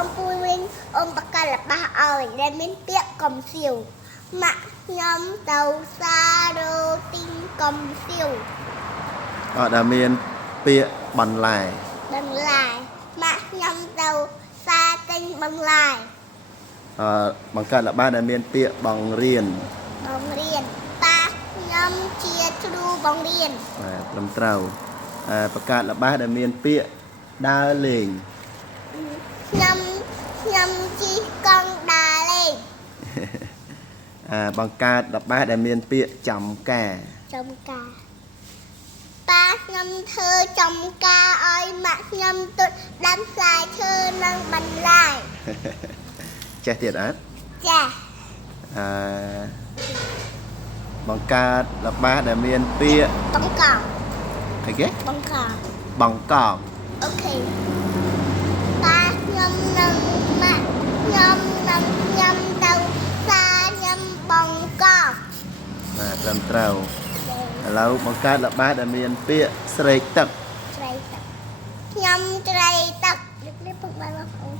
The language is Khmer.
ông vuiវិញôngបកកាលបះឲ្យដែលមានពាក្យកំសៀវម៉ាក់ខ្ញុំទៅសារ៉ូទីងកំសៀវដែលមានពាក្យបន្លែបន្លែម៉ាក់ខ្ញុំទៅសារទិញបន្លែបង្កើតល្បែងដែលមានពាក្យបង្រៀនប៉ាខ្ញុំជាគ្រូបង្រៀនត្រឹមត្រូវបង្កើតល្បែងដែលមានពាក្យដើរលេងខ្ញុំជិះកង់ដើរលេងបង្កើតល្បែងដែលមានពាក្យចំការប៉ាខ្ញុំធ្វើចំការឲ្យម៉ាក់ខ្ញុំទុតដាំផ្លែឈើនិងបន្លែ ចេះទៀតអត់ចាបង្កើតល្បែងដែលមានពាក្យបង្កងអីគេបង្កងអូខេប៉ាខ្ញុំនិងម៉ាក់ខ្ញុំនិងខ្ញុំទៅសារខ្ញុំបង្កងត្រឹមត្រូវឥឡូវបង្កើតល្បែងដែលមានពាក្យស្រេកទឹកខ្ញុំស្រេកទឹកលើកនេះពុកបាយបងប្អូន